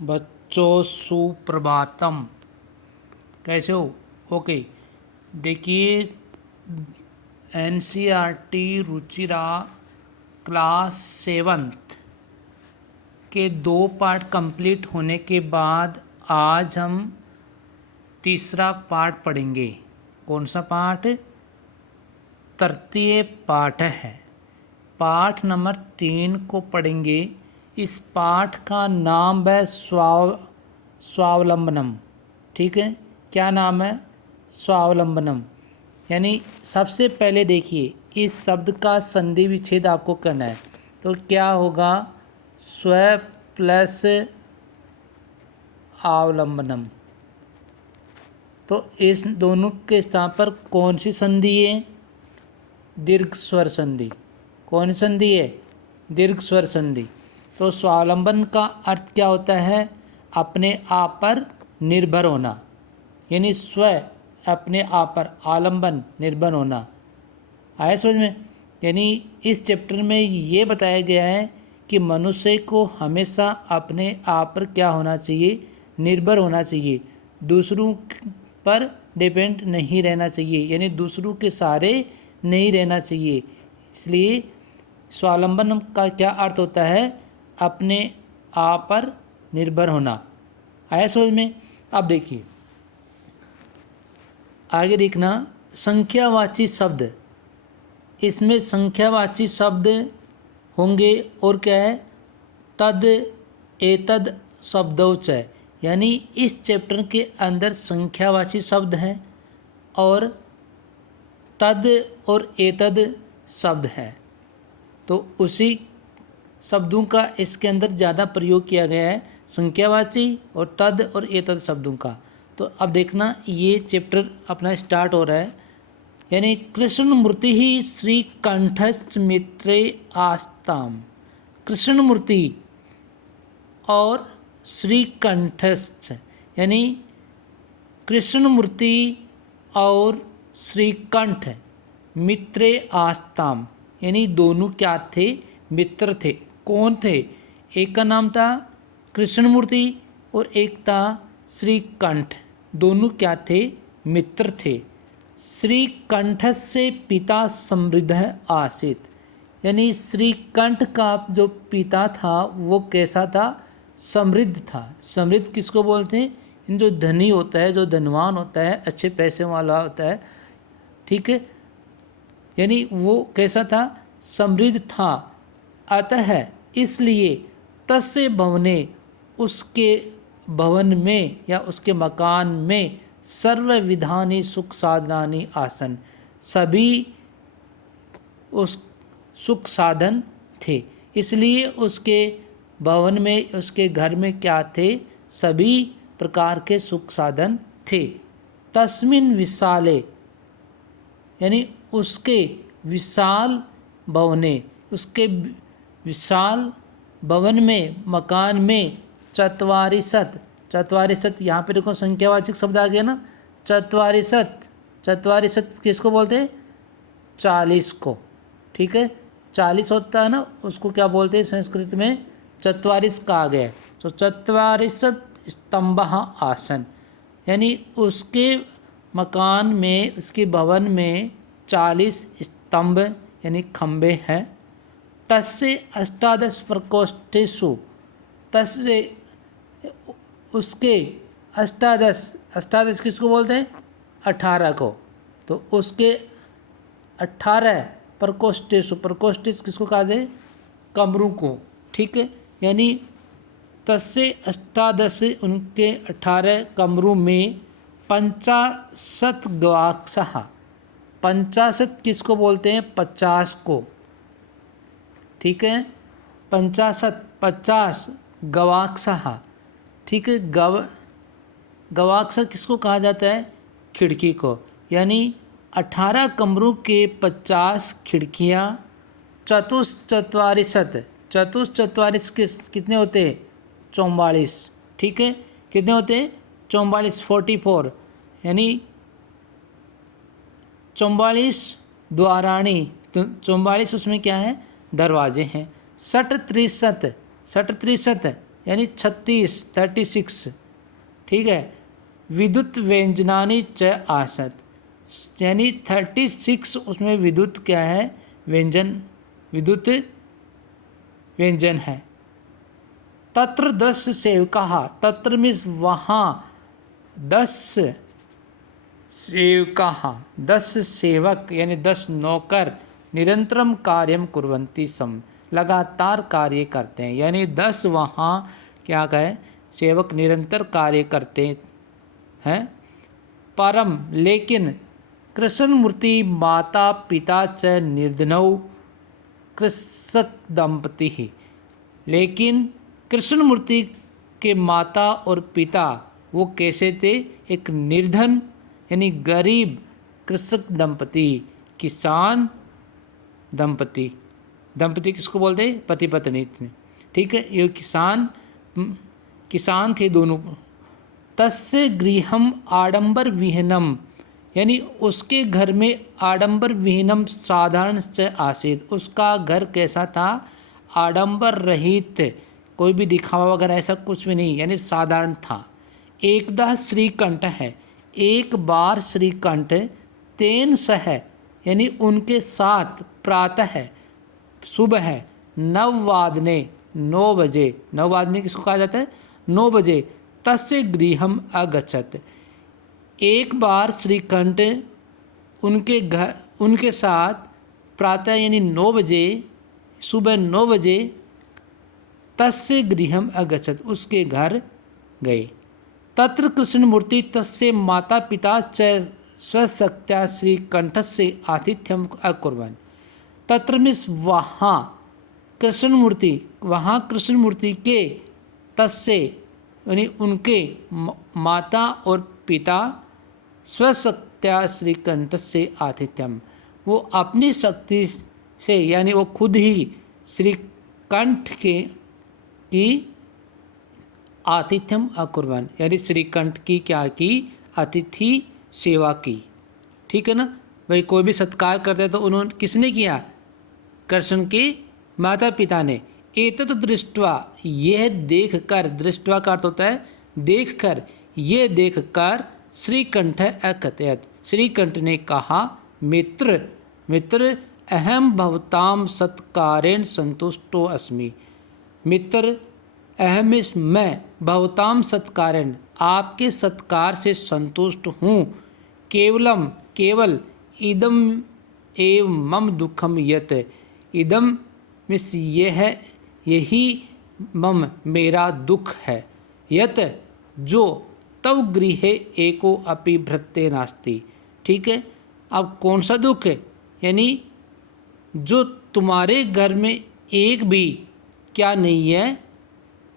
बच्चों सुप्रभातम। कैसे हो? ओके। देखिए, एनसीईआरटी रुचिरा क्लास 7 के 2 पार्ट कंप्लीट होने के बाद आज हम तीसरा पार्ट पढ़ेंगे। कौन सा पार्ट? तृतीय पाठ है। पाठ नंबर 3 को पढ़ेंगे। इस पाठ का नाम है स्वावलंबनम। ठीक है, क्या नाम है? स्वावलंबनम। यानी सबसे पहले देखिए, इस शब्द का संधि विच्छेद आपको करना है। तो क्या होगा? स्व प्लस अवलंबनम। तो इस दोनों के स्थान पर कौन सी संधि है? दीर्घ स्वर संधि। कौन सी संधि है? दीर्घ स्वर संधि। तो स्वावलंबन का अर्थ क्या होता है? अपने आप पर निर्भर होना। यानी स्व अपने आप पर, आलंबन निर्भर होना। आया समझ में? यानी इस चैप्टर में ये बताया गया है कि मनुष्य को हमेशा अपने आप पर क्या होना चाहिए? निर्भर होना चाहिए। दूसरों पर डिपेंड नहीं रहना चाहिए, यानी दूसरों के सहारे नहीं रहना चाहिए। इसलिए स्वावलंबन का क्या अर्थ होता है? अपने आप पर निर्भर होना। आया समझ में? अब देखिए, आगे देखना। संख्यावाची शब्द, इसमें संख्यावाची शब्द होंगे और क्या है? तद एतद शब्दोच है। यानी इस चैप्टर के अंदर संख्यावाची शब्द हैं और तद और एतद शब्द है। तो उसी शब्दों का इसके अंदर ज़्यादा प्रयोग किया गया है, संख्यावाची और तद और एतद शब्दों का। तो अब देखना, ये चैप्टर अपना स्टार्ट हो रहा है। यानी कृष्णमूर्ति ही श्रीकंठस्थ मित्रे आस्ताम। कृष्णमूर्ति और श्रीकंठस्थ, यानी कृष्णमूर्ति और श्रीकंठ मित्रे आस्ताम, यानी दोनों क्या थे? मित्र थे। कौन थे? एक का नाम था कृष्णमूर्ति और एक था श्रीकंठ। दोनों क्या थे? मित्र थे। श्रीकंठ से पिता समृद्ध आसीत। यानी श्रीकंठ का जो पिता था वो कैसा था? समृद्ध था। समृद्ध किसको बोलते हैं? जो धनी होता है, जो धनवान होता है, अच्छे पैसे वाला होता है। ठीक है, यानी वो कैसा था? समृद्ध था। अतः इसलिए तस्य भवने, उसके भवन में या उसके मकान में सर्व विधानी सुख साधनानि आसन, सभी उस सुख साधन थे। इसलिए उसके भवन में, उसके घर में क्या थे? सभी प्रकार के सुख साधन थे। तस्मिन विशाले, यानी उसके विशाल भवने, उसके विशाल भवन में, मकान में, चत्वारिशत। चत्वारिशत यहाँ पे देखो संख्यावाचक शब्द आ गया ना, चत्वारिशत। चत्वारिशत किसको बोलते हैं? 40 को। ठीक है, 40 होता है ना, उसको क्या बोलते हैं संस्कृत में? चत्वारिश कहा गया है। तो चत्वारिशत स्तंभ आसन, यानी उसके मकान में, उसके भवन में 40 स्तंभ यानी खंबे हैं। तस्य अष्टादश प्रकोष्ठेषु, तस्य उसके अष्टादश, अष्टादश किसको बोलते हैं? 18 को। तो उसके 18 प्रकोष्ठेषु, प्रकोष्ठेषु किसको कहा जाए? कमरों को। ठीक है, यानी तस्य अष्टादश, उनके 18 कमरों में 50 गवाक्षः। 50 किसको बोलते हैं? 50 को। ठीक है, 50 गवाक्षः। ठीक है, गवाक्ष किसको कहा जाता है? खिड़की को। यानी 18 कमरों के 50 खिड़कियाँ। चतुश्चत्वारिशत, चतुश्चत्वारिश कितने होते हैं? 44। ठीक है, कितने होते हैं? 44, 44। यानी 44 द्वाराणी, 44 उसमें क्या है? दरवाजे हैं। 60 त्रिशत, 60 त्रिशत यानी 36, ठीक है। विद्युत व्यंजनानि च आसत, यानी 36 उसमें विद्युत क्या है, व्यंजन, विद्युत व्यंजन है। तत्र 10 सेवका, तत्र मीन्स वहाँ, 10 सेवका, 10 सेवक यानी 10 नौकर, निरंतरम कार्यम कुर्वन्ति सम, लगातार कार्य करते हैं, यानी 10 वहाँ क्या कहे, सेवक निरंतर कार्य करते हैं। परम लेकिन कृष्णमूर्ति माता पिता च निर्धनौ कृषक दंपति ही, लेकिन कृष्णमूर्ति के माता और पिता वो कैसे थे, एक निर्धन यानी गरीब कृषक दंपति, किसान दंपति, दंपति किसको बोलते हैं, पति पत्नी, ठीक है, ये किसान थे दोनों। तस्य गृहम आडंबर विहीनम, यानी उसके घर में आडंबर विहीनम साधारण से आसीत, उसका घर कैसा था, आडंबर रहित, कोई भी दिखावा वगैरह ऐसा कुछ भी नहीं, यानी साधारण था। एकदा श्रीकंठ है, एक बार श्रीकंठ, तेन सह यानी उनके साथ, प्रातः है, सुबह है, 9 वादने 9 बजे, 9 वादने किसको कहा जाता है, 9 बजे, तस्य गृहम अगच्छत, एक बार श्रीकंठ उनके घर, उनके साथ प्रातः यानी 9 बजे, सुबह 9 बजे, तस्य गृहम अगच्छत उसके घर गए। तत्र कृष्णमूर्ति तस्य माता पिता च स्वशक्त्या श्रीकंठस्य आतिथ्यम अकुर्वन्, तत्र मीन्स वहाँ कृष्णमूर्ति, वहाँ कृष्णमूर्ति के, तस्य यानी उनके माता और पिता, स्वशक्त्या श्रीकंठस्य आतिथ्यम, वो अपनी शक्ति से यानी वो खुद ही श्रीकंठ के की आतिथ्यम अकुर्वन्, यानी श्रीकंठ की क्या की, अतिथि सेवा की, ठीक है ना भाई। कोई भी सत्कार करते तो उन्होंने किसने किया, कृष्ण के माता पिता ने। एतत् दृष्ट्वा, यह देख कर, दृष्ट्वा का अर्थ होता है देख कर, ये देख कर, श्रीकंठ अकथयत, श्रीकंठ ने कहा, मित्र मित्र अहम भवताम सत्कारेण संतुष्टो अस्मि, मित्र अहम इस मैं, भवताम सत्कारेण आपके सत्कार से संतुष्ट हूँ, केवलम केवल, इदम एव मम दुखम यत, इदम मिस यह यही, मम मेरा दुख है, यत जो, तव गृहे एको अपि भृत्ते नास्ति, ठीक है। अब कौन सा दुख है, यानी जो तुम्हारे घर में एक भी क्या नहीं है,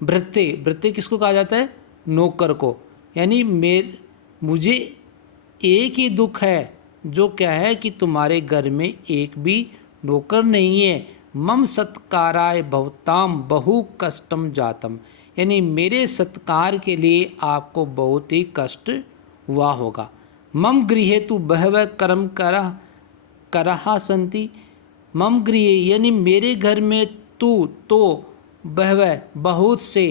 भृत्ते, भृत्ते किसको कहा जाता है, नौकर को, यानी मुझे एक ही दुख है, जो क्या है कि तुम्हारे घर में एक भी नौकर नहीं है। मम सत्काराय भवताम बहु कष्टम जातम, यानी मेरे सत्कार के लिए आपको बहुत ही कष्ट हुआ होगा। मम गृहे तु बहवः कर्म करहा संति, मम गृहे यानी मेरे घर में तू तो, बहवः बहुत से,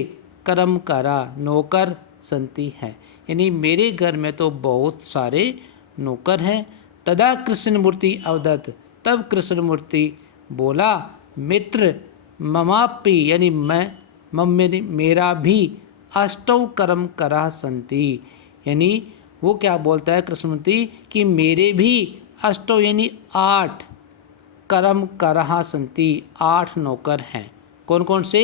कर्म करा नौकर, संति है, यानी मेरे घर में तो बहुत सारे नौकर हैं। तदा कृष्णमूर्ति अवदत्, तब कृष्णमूर्ति बोला, मित्र ममापि यानी मैं मेरा भी, अष्टौ कर्म करा संति, यानी वो क्या बोलता है कृष्णमूर्ति कि मेरे भी अष्टौ यानी 8 कर्म करहा संति, 8 नौकर हैं। कौन कौन से,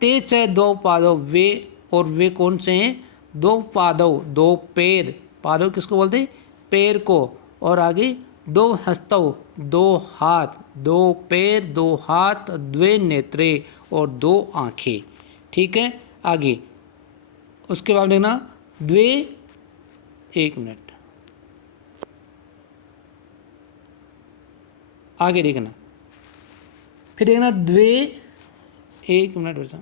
ते च 2 पादव, वे और वे कौन से हैं, 2 पादव 2 पैर, पादव किसको बोलते हैं, पैर को, और आगे 2 हस्तौ 2 हाथ, 2 पैर 2 हाथ, 2 नेत्रे और 2 आँखें, ठीक है। आगे उसके बाद देखना 2, 1 मिनट आगे देखना, फिर देखना 2, 1 मिनट बचा,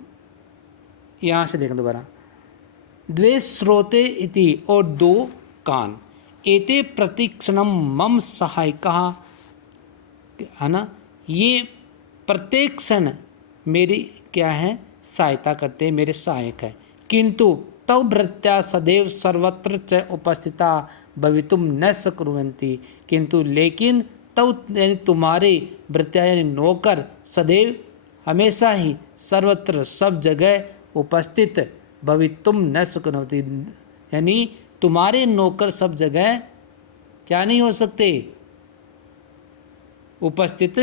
यहाँ से देखना दोबारा, 2 श्रोते इति और 2 कान, एते प्रतिक्षणम मम सहायका, है ना, ये प्रत्येक क्षण मेरी क्या है, सहायता करते, मेरे सहायक है। किंतु तव भृत्या सदैव सर्वत्र च उपस्थिता भवितुम न शक्नुवन्ति, किंतु लेकिन तव यानी तुम्हारे भृत्या यानी नौकर सदैव हमेशा ही सर्वत्र सब जगह उपस्थित भवितुम न शक्नुवन्ति, यानी तुम्हारे नौकर सब जगह क्या नहीं हो सकते, उपस्थित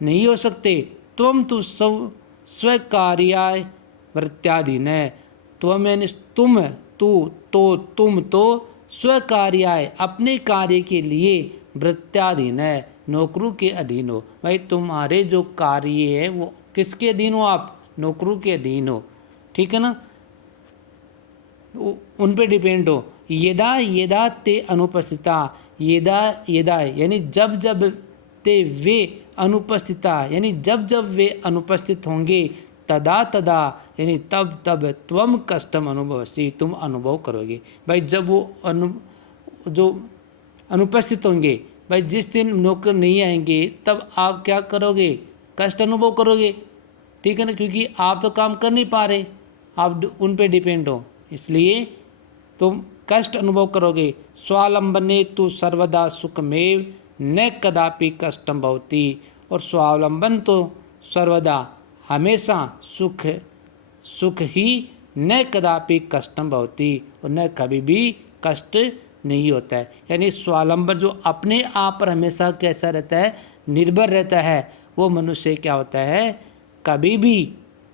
नहीं हो सकते। त्वम तो सब स्वीकार्याय वृत्याधीन है। त्वम यानी तुम, तुम तो स्वीकार्याय अपने कार्य के लिए वृत्याधीन है, नौकरों के अधीन हो। भाई तुम्हारे जो कार्य है वो किसके अधीन हो, आप नौकरों के अधीन हो, ठीक है ना, उन पे डिपेंड हो। यदा यदा ते अनुपस्थिता, यदा यदा यानी जब जब ते वे अनुपस्थिता यानी जब जब वे अनुपस्थित होंगे, तदा तदा यानी तब तब त्वम कष्टम अनुभवसी, तुम अनुभव करोगे। भाई जब वो जो अनुपस्थित होंगे, भाई जिस दिन नौकर नहीं आएंगे तब आप क्या करोगे, कष्ट अनुभव करोगे, ठीक है ना, क्योंकि आप तो काम कर नहीं पा रहे, आप उन पे डिपेंड हो, इसलिए तुम कष्ट अनुभव करोगे। स्वावलंबने तु सर्वदा सुखमेव न कदापि कष्टम भवति, और स्वावलंबन तो सर्वदा हमेशा सुख ही न कदापि कष्टम भवति, और न कभी भी कष्ट नहीं होता है। यानी स्वावलंबन जो अपने आप पर हमेशा कैसा रहता है, निर्भर रहता है, वो मनुष्य क्या होता है, कभी भी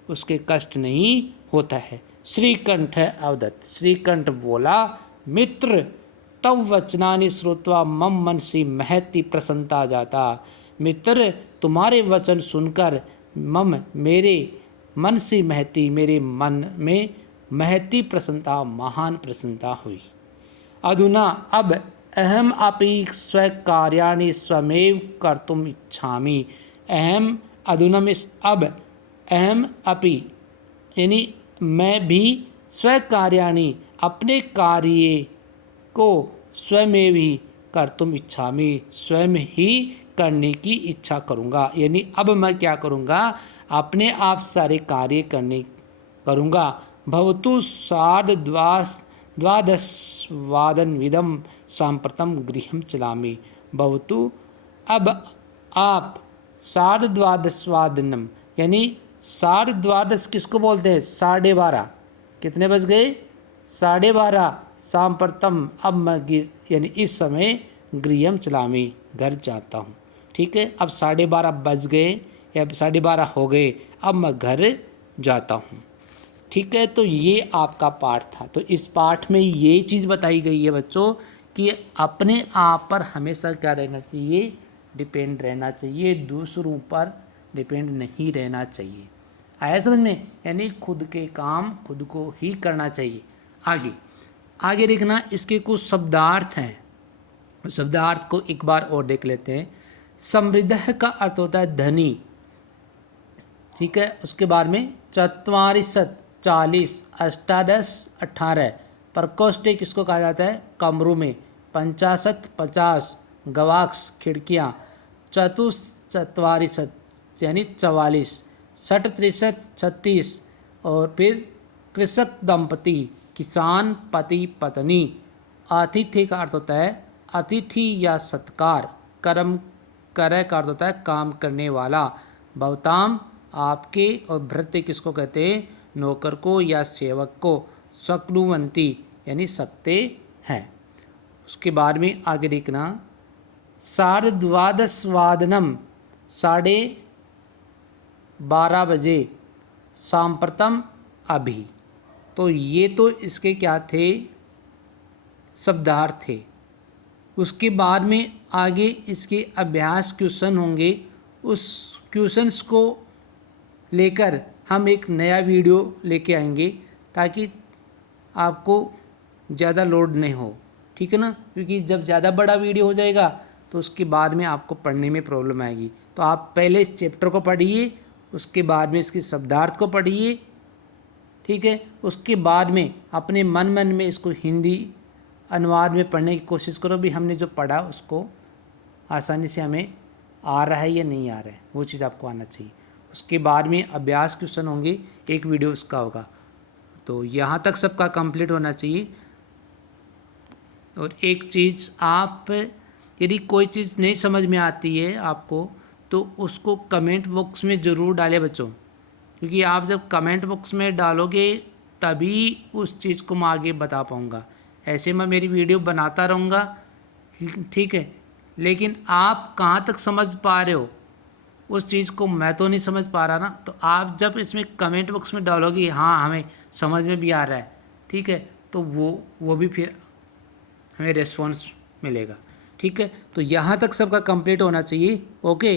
उसके कष्ट नहीं होता है। श्रीकंठ अवदत्त, श्रीकंठ बोला, मित्र तव वचनानि श्रुत्वा मम मनसि महती प्रसन्नता जाता। मित्र तुम्हारे वचन सुनकर मम मेरे मन से महती, मेरे मन में महती प्रसन्नता, महान प्रसन्नता हुई। अधुना अब अहम अपि स्वकार्याणि स्वमेव कर्तुम इच्छामि। अहम अधुना में अब, अहम अपि यानी मैं भी स्वकार्याणि अपने कार्य को स्वयं ही कर्तुम इच्छामि, स्वयं ही करने की इच्छा करूँगा। यानी अब मैं क्या करूँगा, अपने आप सारे कार्य करूँगा। भवतु द्वादशवादनमिदं साम्प्रतं गृहं चलामि। भवतु अब आप 12:30 यानी 12:30 किसको बोलते हैं, 12:30, कितने बज गए, 12:30, सांप्रतम अब मैं यानी इस समय गृहम चलामी, घर जाता हूँ, ठीक है। अब 12:30 बज गए या 12:30 हो गए, अब मैं घर जाता हूँ, ठीक है। तो ये आपका पाठ था। तो इस पाठ में ये चीज़ बताई गई है बच्चों कि अपने आप पर हमेशा क्या रहना चाहिए, डिपेंड रहना चाहिए, दूसरों पर डिपेंड नहीं रहना चाहिए। आया समझ में, यानी खुद के काम खुद को ही करना चाहिए। आगे देखना, इसके कुछ शब्दार्थ हैं, शब्दार्थ को एक बार और देख लेते हैं। समृद्ध का अर्थ होता है धनी, ठीक है। उसके बाद में 44, 40, 18, 18, प्रकोष्ठ किसको कहा जाता है, कमरों में। 50, 50, गवाक्स खिड़कियाँ। 44 यानी 44, 63, 36, और फिर कृषक दंपति, किसान पति पत्नी। आतिथ्य का अर्थ होता है अतिथि या सत्कार। कर्म करे का अर्थ होता है काम करने वाला। भवताम आपके, और भृत्य किसको कहते हैं, नौकर को या सेवक को। शक्नुवंती यानी सकते हैं। उसके बाद में आगे देखना, 12:30 12:30 बजे, सांप्रतम अभी। तो ये तो इसके क्या थे, शब्दार्थ थे। उसके बाद में आगे इसके अभ्यास क्वेश्चन होंगे, उस क्वेश्चंस को लेकर हम एक नया वीडियो लेके आएंगे ताकि आपको ज़्यादा लोड नहीं हो, ठीक है ना, क्योंकि जब ज़्यादा बड़ा वीडियो हो जाएगा तो उसके बाद में आपको पढ़ने में प्रॉब्लम आएगी। तो आप पहले इस चैप्टर को पढ़िए, उसके बाद में इसके शब्दार्थ को पढ़िए, ठीक है। उसके बाद में अपने मन में इसको हिंदी अनुवाद में पढ़ने की कोशिश करो, भी हमने जो पढ़ा उसको आसानी से हमें आ रहा है या नहीं आ रहा है, वो चीज़ आपको आना चाहिए। उसके बाद में अभ्यास क्वेश्चन होंगे, एक वीडियो उसका होगा। तो यहाँ तक सबका कंप्लीट होना चाहिए। और एक चीज़, आप यदि कोई चीज़ नहीं समझ में आती है आपको, तो उसको कमेंट बॉक्स में ज़रूर डालें बच्चों, क्योंकि आप जब कमेंट बॉक्स में डालोगे तभी उस चीज़ को मैं आगे बता पाऊँगा। ऐसे मैं मेरी वीडियो बनाता रहूँगा, ठीक है, लेकिन आप कहाँ तक समझ पा रहे हो उस चीज़ को मैं तो नहीं समझ पा रहा ना। तो आप जब इसमें कमेंट बॉक्स में डालोगे हाँ हमें समझ में भी आ रहा है, ठीक है, तो वो भी फिर हमें रिस्पॉन्स मिलेगा। ठीक है, तो यहाँ तक सबका कंप्लीट होना चाहिए। ओके।